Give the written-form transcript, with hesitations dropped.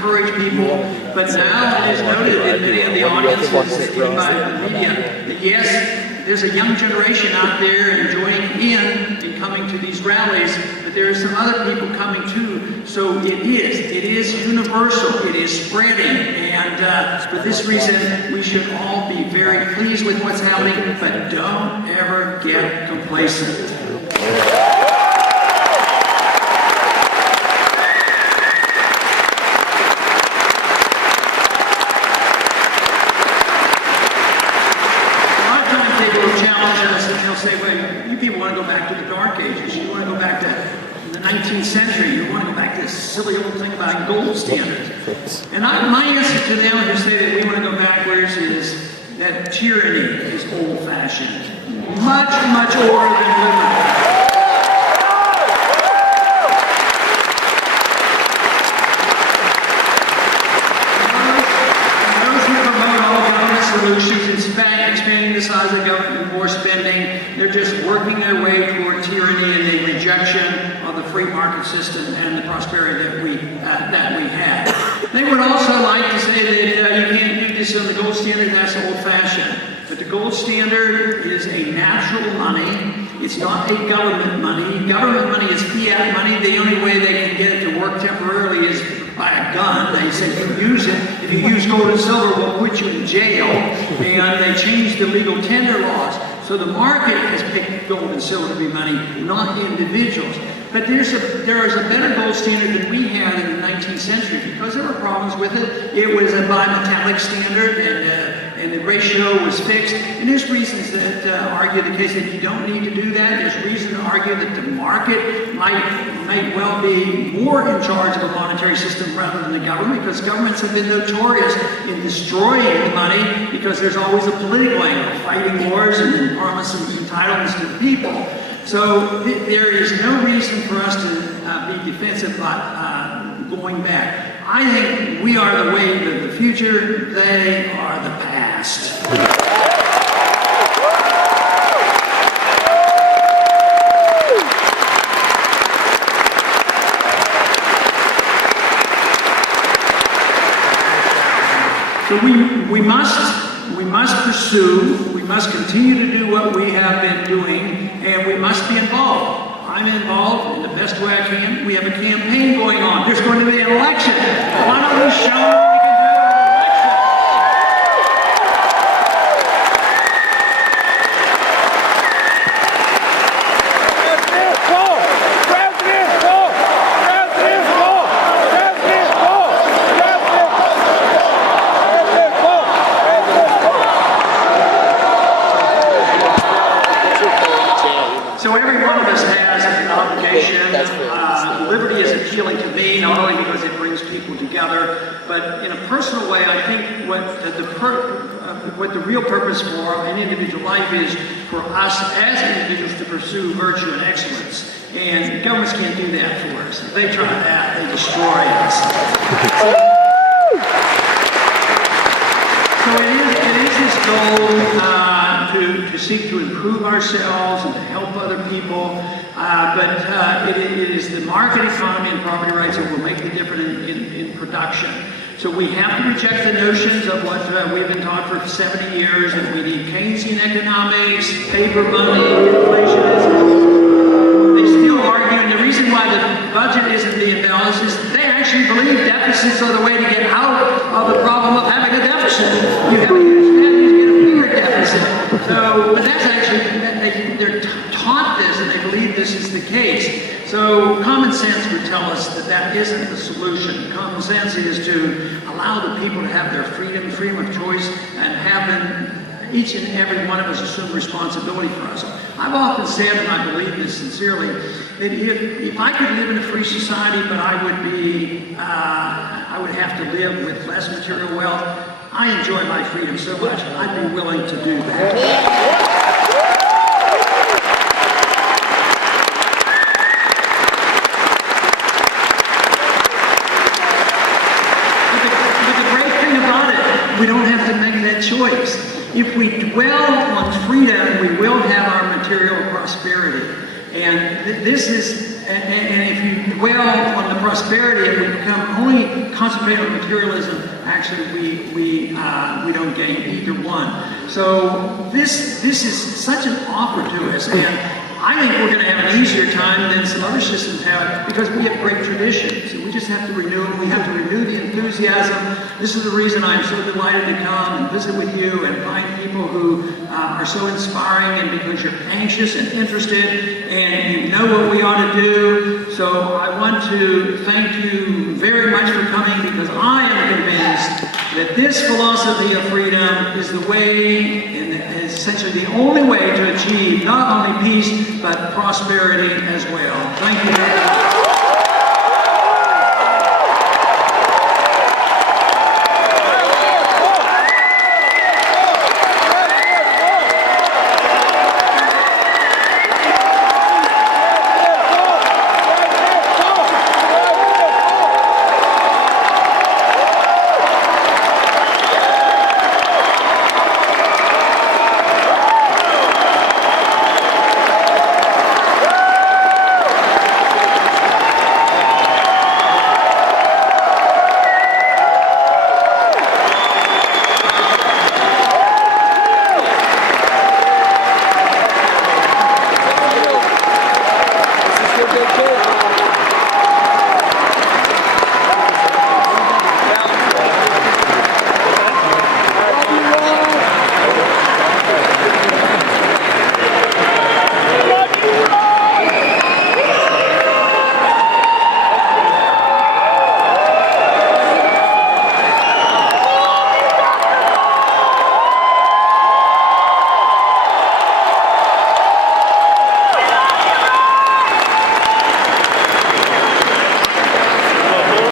encourage people. But now it is noted in many of the audiences, even by the media, that yes, there's a young generation out there enjoying and coming to these rallies, but there are some other people coming too. So it is universal, it is spreading, and for this reason, we should all be very pleased with what's happening, but don't ever get complacent. They'll say, well, you people want to go back to the Dark Ages. You want to go back to the 19th century. You want to go back to this silly old thing about gold standards. And my answer to them who say that we want to go backwards is that tyranny is old-fashioned. Much, much older than liberty. Solutions, in fact, expanding the size of government, more spending, they're just working their way toward tyranny and the rejection of the free market system and the prosperity that we have. They would also like to say that you can't do this on the gold standard, that's old-fashioned. But the gold standard is a natural money. It's not a government money. Government money is fiat money. The only way they can get it to work temporarily is by a gun. They say if you use it, if you use gold and silver, we'll put you in jail. And they changed the legal tender laws. So the market has picked gold and silver to be money, not individuals. But there is a better gold standard than we had in the 19th century because there were problems with it. It was a bimetallic standard, and the ratio was fixed. And there's reasons that argue the case that you don't need to do that. There's reason to argue that the market might well be more in charge of a monetary system rather than the government, because governments have been notorious in destroying the money because there's always a political angle, fighting wars and then promise of entitlements to the people. So there is no reason for us to be defensive about going back. I think we are the wave of the future. They are the past. So we must pursue, we must continue to do what we have been doing, and we must be involved. I'm involved in the best way I can. We have a campaign going on. There's going to be an election. Why don't we show them we can do an election? So every one of us has an obligation. Liberty is appealing to me, not only because it brings people together, but in a personal way, I think what the real purpose for an individual life is for us as individuals to pursue virtue and excellence. And governments can't do that for us. If they try that, they destroy us. So it is this goal to seek to improve ourselves and to help other people, but it is the market economy and property rights that will make the difference in production. So we have to reject the notions of what we've been taught for 70 years, that we need Keynesian economics, paper money, inflationism. They still argue, and the reason why the budget isn't being balanced is they actually believe deficits are the way to get out of the problem of having a deficit. You have a huge debt, you get a bigger deficit. So, but that's actually, they're taught this and they believe this is the case. So common sense would tell us that that isn't the solution. Common sense is to allow the people to have their freedom of choice, and have them, each and every one of us, assume responsibility for us. I've often said, and I believe this sincerely, that if I could live in a free society, but I would have to live with less material wealth, I enjoy my freedom so much, I'd be willing to do that. We don't have to make that choice. If we dwell on freedom, we will have our material prosperity. And this is and if you dwell on the prosperity and we become only concentrated on materialism, actually we don't gain either one. So this is such an offer to us, and I think we're going to have an easier time than some other systems have because we have great traditions. And we just have to renew them. We have to renew the enthusiasm. This is the reason I'm so delighted to come and visit with you and find people who are so inspiring, and because you're anxious and interested and you know what we ought to do. So I want to thank you very much for coming, because I am convinced that this philosophy of freedom is the way, and essentially the only way to achieve not only peace, but prosperity as well. Thank you very much.